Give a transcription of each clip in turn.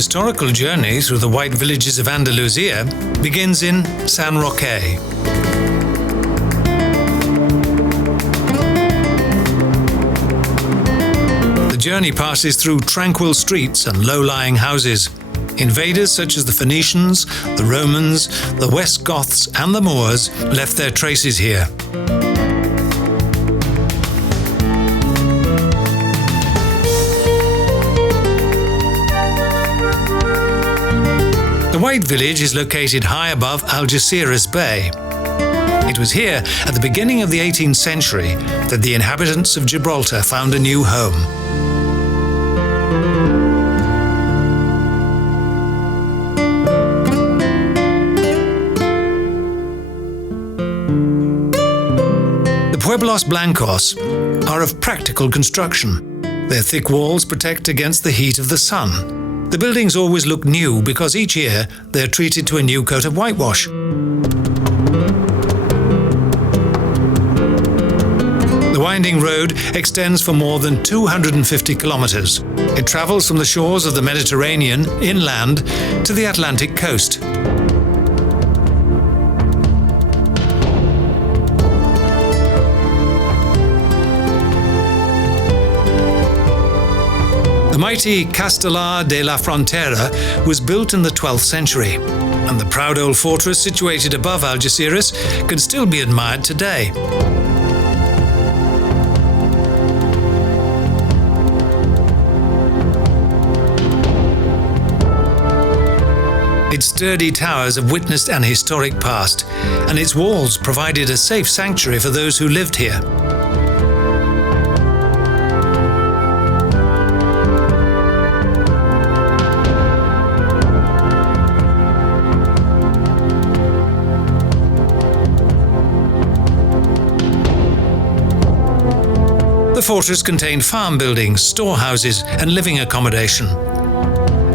historical journey through the white villages of Andalusia begins in San Roque. The journey passes through tranquil streets and low-lying houses. Invaders such as the Phoenicians, the Romans, the West Goths and the Moors left their traces here. The white village is located high above Algeciras Bay. It was here, at the beginning of the 18th century, that the inhabitants of Gibraltar found a new home. The Pueblos Blancos are of practical construction. Their thick walls protect against the heat of the sun. The buildings always look new because each year they're treated to a new coat of whitewash. The winding road extends for more than 250 kilometers. It travels from the shores of the Mediterranean inland to the Atlantic coast. The mighty Castelar De La Frontera was built in the 12th century, and the proud old fortress situated above Algeciras can still be admired today. Its sturdy towers have witnessed an historic past, and its walls provided a safe sanctuary for those who lived here. The fortress contained farm buildings, storehouses, and living accommodation.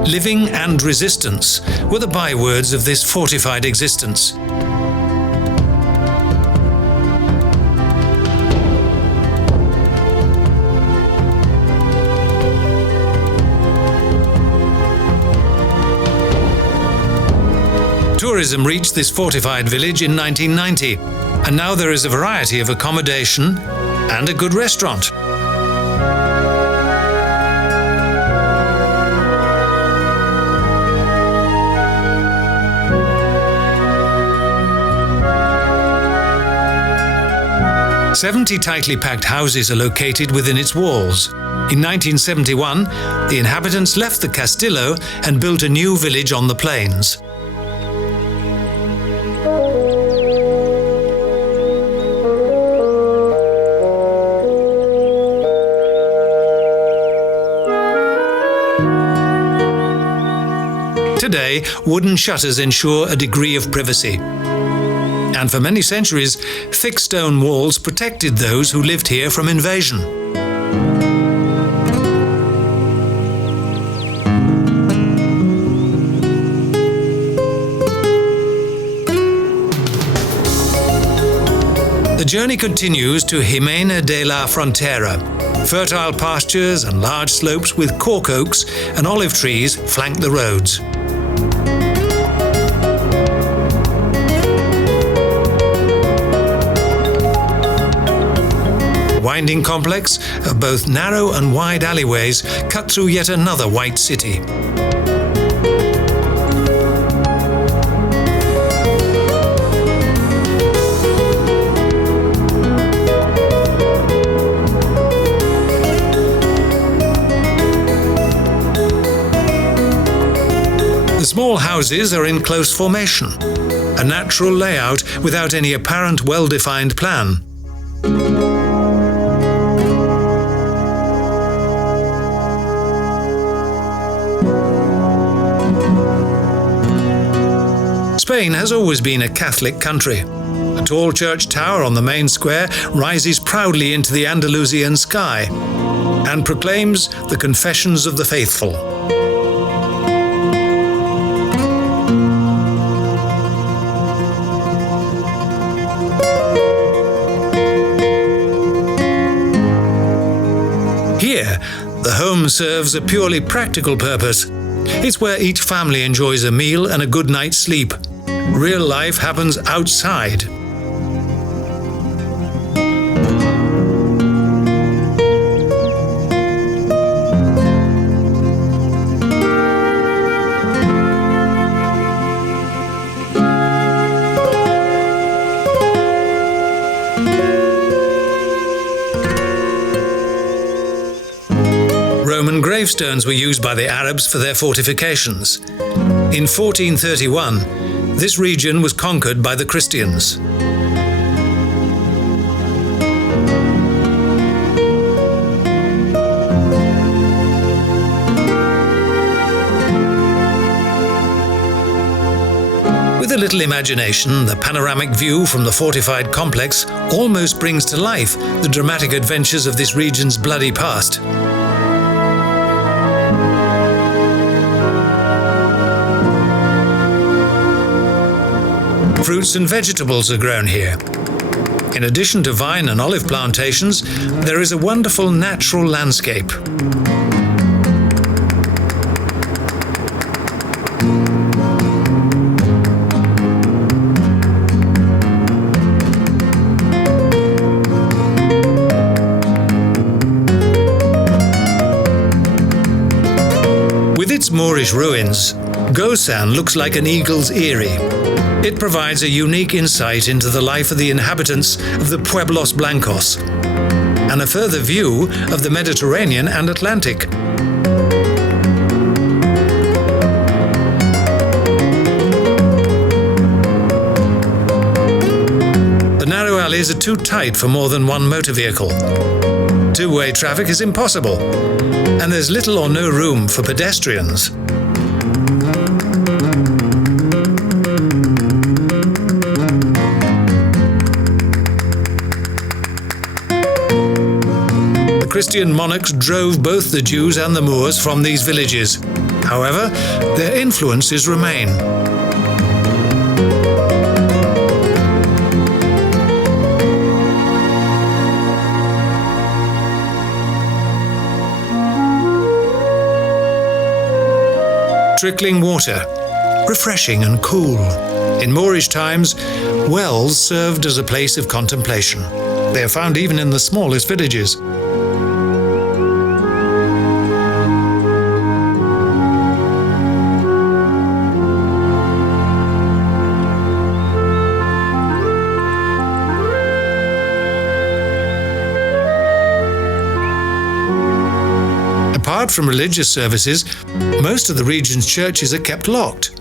Living and resistance were the bywords of this fortified existence. Tourism reached this fortified village in 1990, and now there is a variety of accommodation and a good restaurant. "70 tightly packed houses are located within its walls. In 1971, the inhabitants left the Castillo and built a new village on the plains. Today, wooden shutters ensure a degree of privacy. And for many centuries, thick stone walls protected those who lived here from invasion. The journey continues to Jimena De La Frontera. Fertile pastures and large slopes with cork oaks and olive trees flank the roads. Winding complex of both narrow and wide alleyways cut through yet another white city. The small houses are in close formation, a natural layout without any apparent well-defined plan. Spain has always been a Catholic country. A tall church tower on the main square rises proudly into the Andalusian sky and proclaims the confessions of the faithful. Here, the home serves a purely practical purpose. It's where each family enjoys a meal and a good night's sleep. Real life happens outside. Roman gravestones were used by the Arabs for their fortifications. In 1431, this region was conquered by the Christians. With a little imagination, the panoramic view from the fortified complex almost brings to life the dramatic adventures of this region's bloody past. Fruits and vegetables are grown here. In addition to vine and olive plantations, there is a wonderful natural landscape. With its Moorish ruins, Gaucín looks like an eagle's eyrie. It provides a unique insight into the life of the inhabitants of the Pueblos Blancos, and a further view of the Mediterranean and Atlantic. The narrow alleys are too tight for more than one motor vehicle. Two-way traffic is impossible, and there's little or no room for pedestrians. Christian monarchs drove both the Jews and the Moors from these villages. However, their influences remain. Trickling water, refreshing and cool. In Moorish times, wells served as a place of contemplation. They are found even in the smallest villages. Apart from religious services, most of the region's churches are kept locked.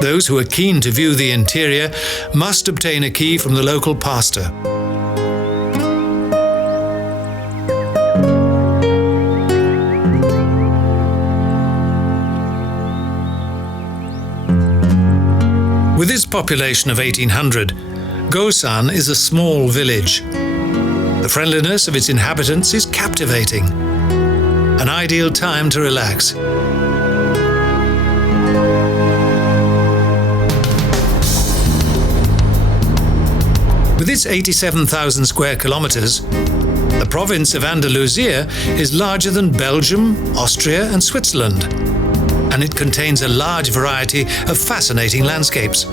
Those who are keen to view the interior must obtain a key from the local pastor. With its population of 1,800, Gaucín is a small village. The friendliness of its inhabitants is captivating. An ideal time to relax. With its 87,000 square kilometers, the province of Andalusia is larger than Belgium, Austria, and Switzerland, and it contains a large variety of fascinating landscapes.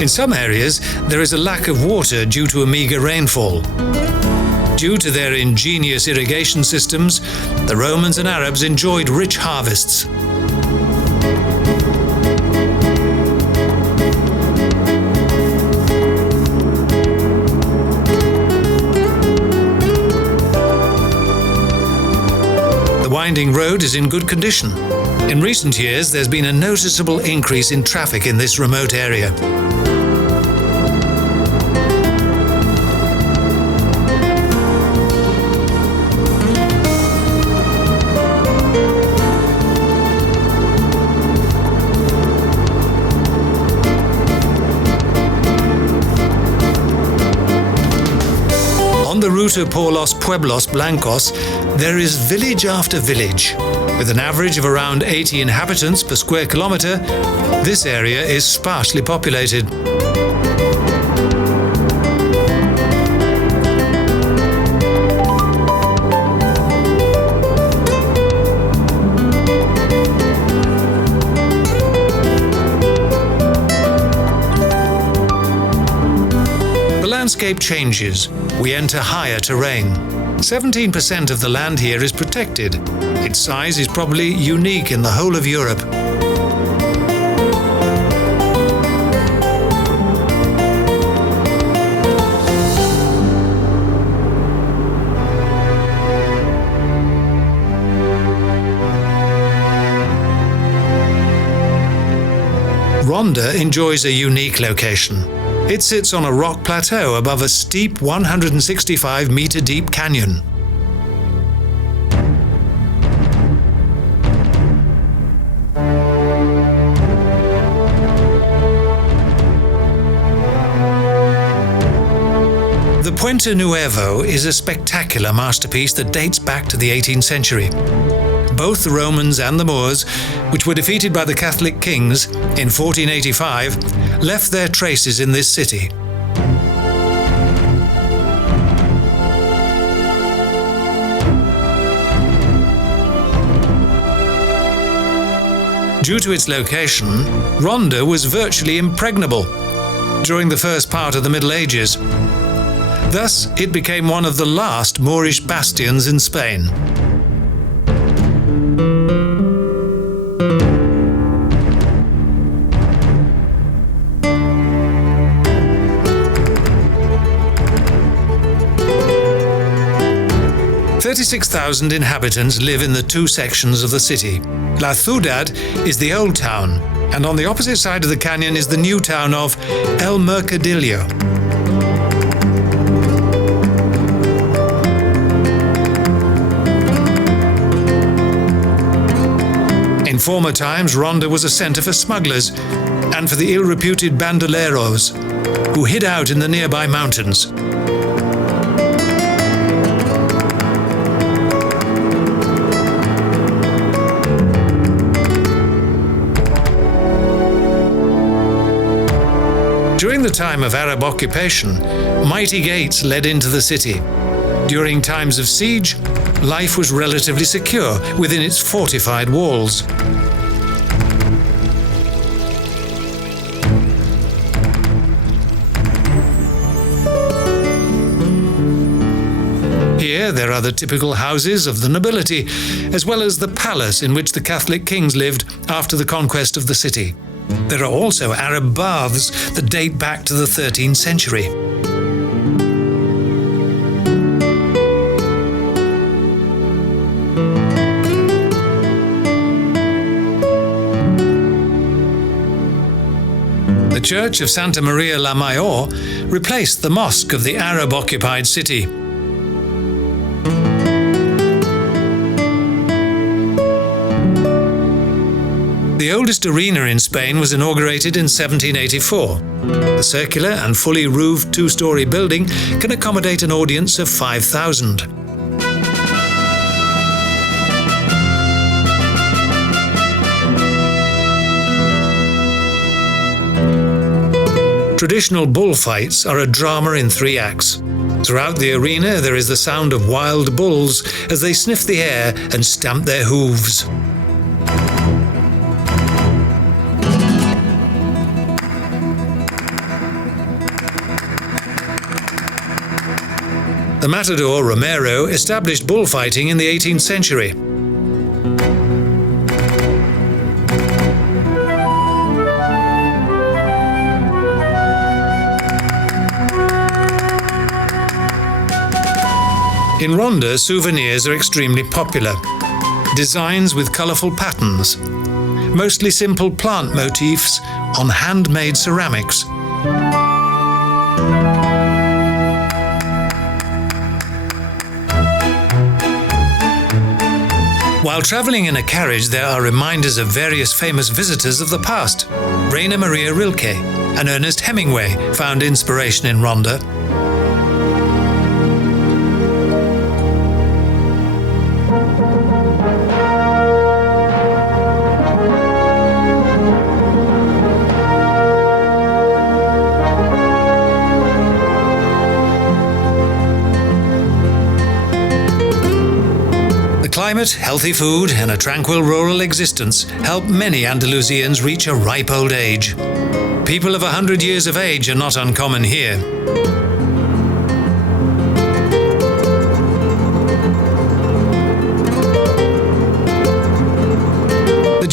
In some areas, there is a lack of water due to a meagre rainfall. Due to their ingenious irrigation systems, the Romans and Arabs enjoyed rich harvests. The winding road is in good condition. In recent years, there's been a noticeable increase in traffic in this remote area. On the Ruta por los Pueblos Blancos, there is village after village. With an average of around 80 inhabitants per square kilometre, this area is sparsely populated. landscape changes. We enter higher terrain. 17% of the land here is protected. Its size is probably unique in the whole of Europe. Ronda enjoys a unique location. It sits on a rock plateau above a steep 165-metre deep canyon. The Puente Nuevo is a spectacular masterpiece that dates back to the 18th century. Both the Romans and the Moors, which were defeated by the Catholic kings in 1485, left their traces in this city. Due to its location, Ronda was virtually impregnable during the first part of the Middle Ages. Thus, it became one of the last Moorish bastions in Spain. "36,000 inhabitants live in the two sections of the city. La Ciudad is the old town, and on the opposite side of the canyon is the new town of El Mercadillo. In former times, Ronda was a centre for smugglers and for the ill-reputed bandoleros, who hid out in the nearby mountains. During the time of Arab occupation, mighty gates led into the city. During times of siege, life was relatively secure within its fortified walls. Here there are the typical houses of the nobility, as well as the palace in which the Catholic kings lived after the conquest of the city. There are also Arab baths that date back to the 13th century. The Church of Santa Maria la Mayor replaced the mosque of the Arab-occupied city. The oldest arena in Spain was inaugurated in 1784. The circular and fully roofed two-storey building can accommodate an audience of 5,000. Traditional bullfights are a drama in 3 acts. Throughout the arena there is the sound of wild bulls as they sniff the air and stamp their hooves. The matador Romero established bullfighting in the 18th century. In Ronda, souvenirs are extremely popular. Designs with colourful patterns, mostly simple plant motifs on handmade ceramics. While travelling in a carriage, there are reminders of various famous visitors of the past. Rainer Maria Rilke and Ernest Hemingway found inspiration in Ronda. Climate, healthy food, and a tranquil rural existence help many Andalusians reach a ripe old age. People of 100 years of age are not uncommon here.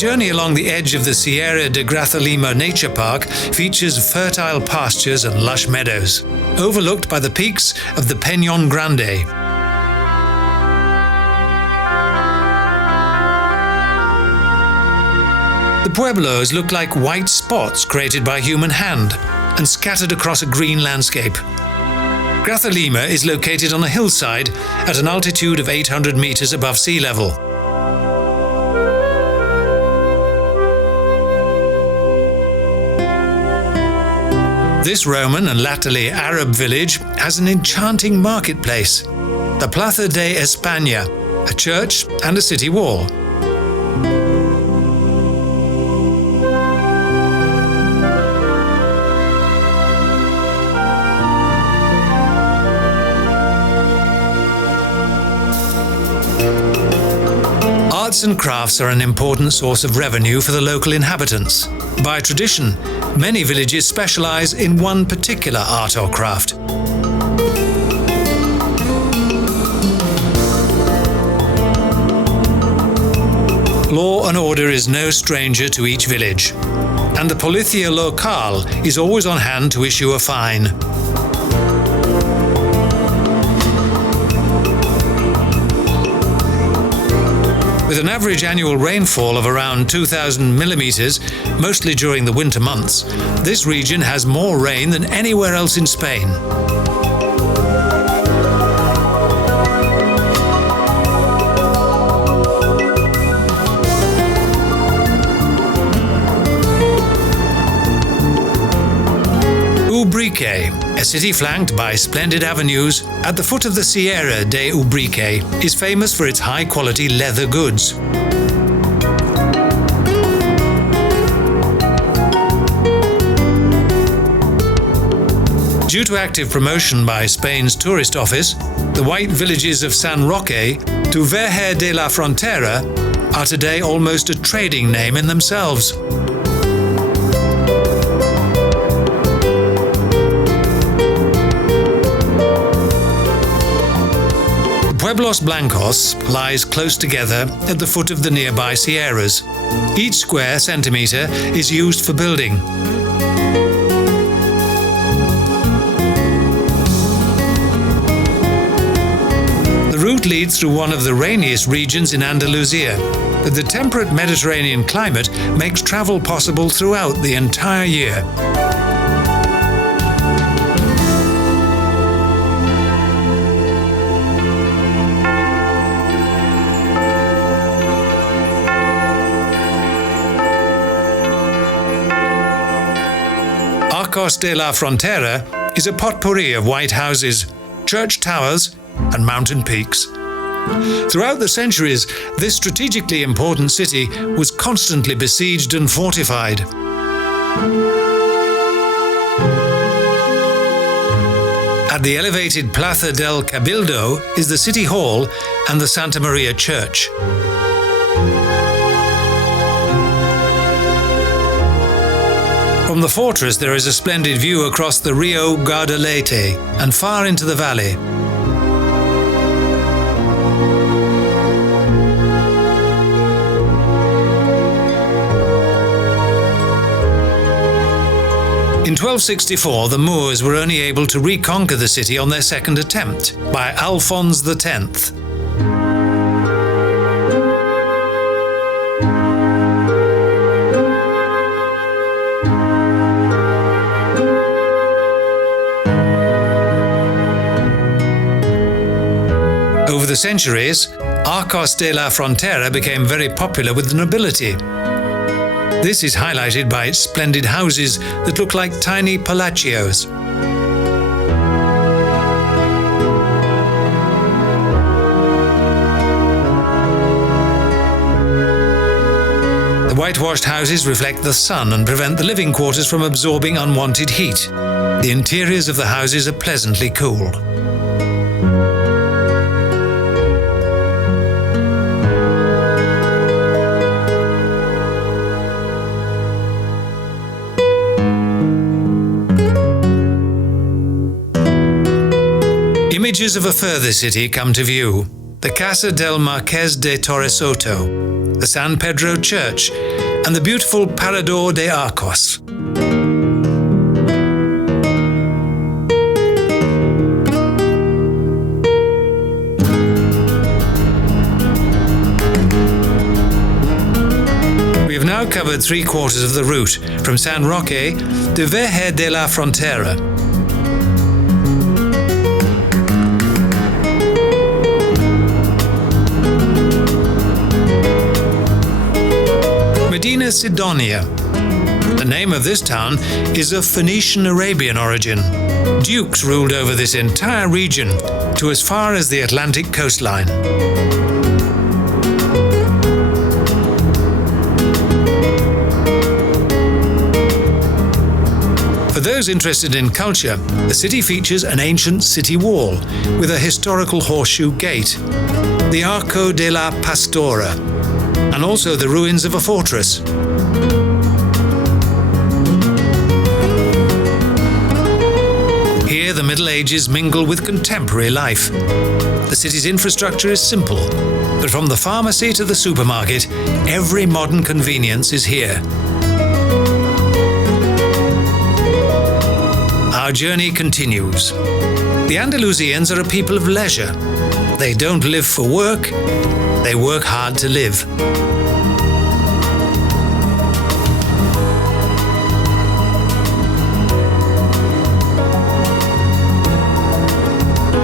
journey along the edge of the Sierra de Grazalema Nature Park features fertile pastures and lush meadows, overlooked by the peaks of the Penon Grande. The pueblos look like white spots created by human hand and scattered across a green landscape. Grazalema is located on a hillside at an altitude of 800 meters above sea level. This Roman and latterly Arab village has an enchanting marketplace, the Plaza de España, a church and a city wall. Arts and crafts are an important source of revenue for the local inhabitants. By tradition, many villages specialize in one particular art or craft. Law and order is no stranger to each village, and the Policia Local is always on hand to issue a fine. With an average annual rainfall of around 2,000 millimeters, mostly during the winter months, this region has more rain than anywhere else in Spain. Ubrique, a city flanked by splendid avenues at the foot of the Sierra de Ubrique, is famous for its high-quality leather goods. Due to active promotion by Spain's tourist office, the white villages of San Roque to Vejer de la Frontera are today almost a trading name in themselves. Pueblos Blancos lies close together at the foot of the nearby Sierras. Each square centimetre is used for building. The route leads through one of the rainiest regions in Andalusia, but the temperate Mediterranean climate makes travel possible throughout the entire year. Arcos de la Frontera is a potpourri of white houses, church towers, and mountain peaks. Throughout the centuries, this strategically important city was constantly besieged and fortified. At the elevated Plaza del Cabildo is the City Hall and the Santa Maria Church. From the fortress there is a splendid view across the Rio Guadalete and far into the valley. In 1264, the Moors were only able to reconquer the city on their second attempt by Alphonse X. Over the centuries, Arcos de la Frontera became very popular with the nobility. This is highlighted by its splendid houses that look like tiny palacios. The whitewashed houses reflect the sun and prevent the living quarters from absorbing unwanted heat. The interiors of the houses are pleasantly cool. Images of a further city come to view. The Casa del Marqués de Torresoto, the San Pedro Church, and the beautiful Parador de Arcos. We have now covered 3/4 of the route from San Roque to Vejer de la Frontera. Medina Sidonia. The name of this town is of Phoenician-Arabian origin. Dukes ruled over this entire region to as far as the Atlantic coastline. For those interested in culture, the city features an ancient city wall with a historical horseshoe gate, the Arco de la Pastora, and also the ruins of a fortress. Here the Middle Ages mingle with contemporary life. The city's infrastructure is simple, but from the pharmacy to the supermarket, every modern convenience is here. Our journey continues. The Andalusians are a people of leisure. They don't live for work, they work hard to live.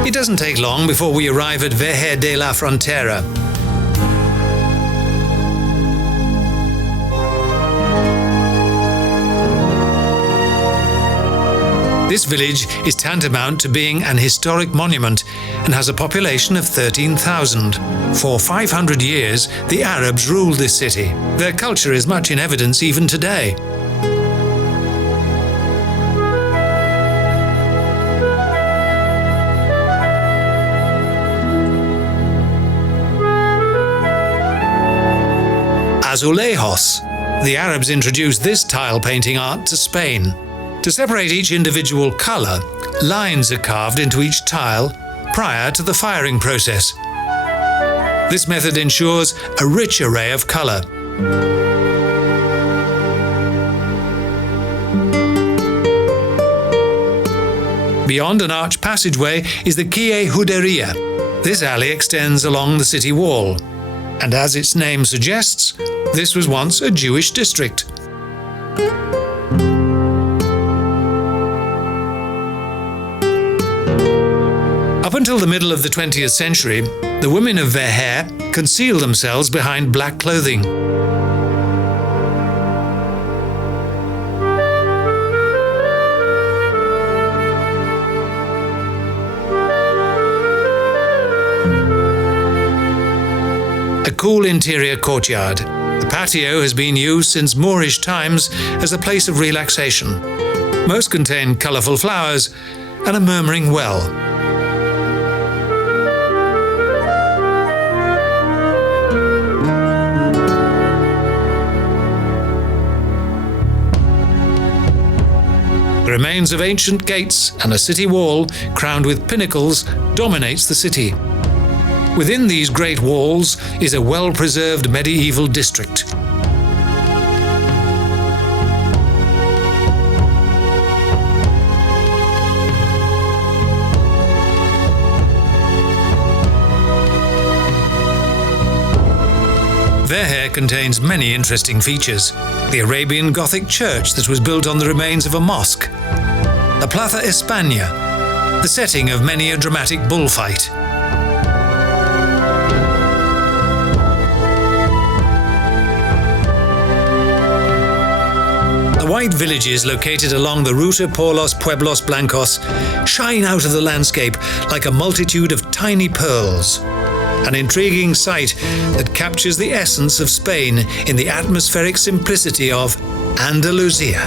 It doesn't take long before we arrive at Vejer de la Frontera. This village is tantamount to being an historic monument and has a population of 13,000. For 500 years, the Arabs ruled this city. Their culture is much in evidence even today. Azulejos. The Arabs introduced this tile painting art to Spain. To separate each individual colour, lines are carved into each tile prior to the firing process. This method ensures a rich array of colour. Beyond an arched passageway is the Calle Juderia. This alley extends along the city wall, and as its name suggests, this was once a Jewish district. Up until the middle of the 20th century, the women of Vejer concealed themselves behind black clothing. A cool interior courtyard. The patio has been used since Moorish times as a place of relaxation. Most contain colourful flowers and a murmuring well. The remains of ancient gates and a city wall crowned with pinnacles dominates the city. Within these great walls is a well-preserved medieval district. Vejer contains many interesting features. The Arabian Gothic church that was built on the remains of a mosque. The Plaza España, the setting of many a dramatic bullfight. The white villages located along the Ruta por los Pueblos Blancos shine out of the landscape like a multitude of tiny pearls. An intriguing sight that captures the essence of Spain in the atmospheric simplicity of Andalusia.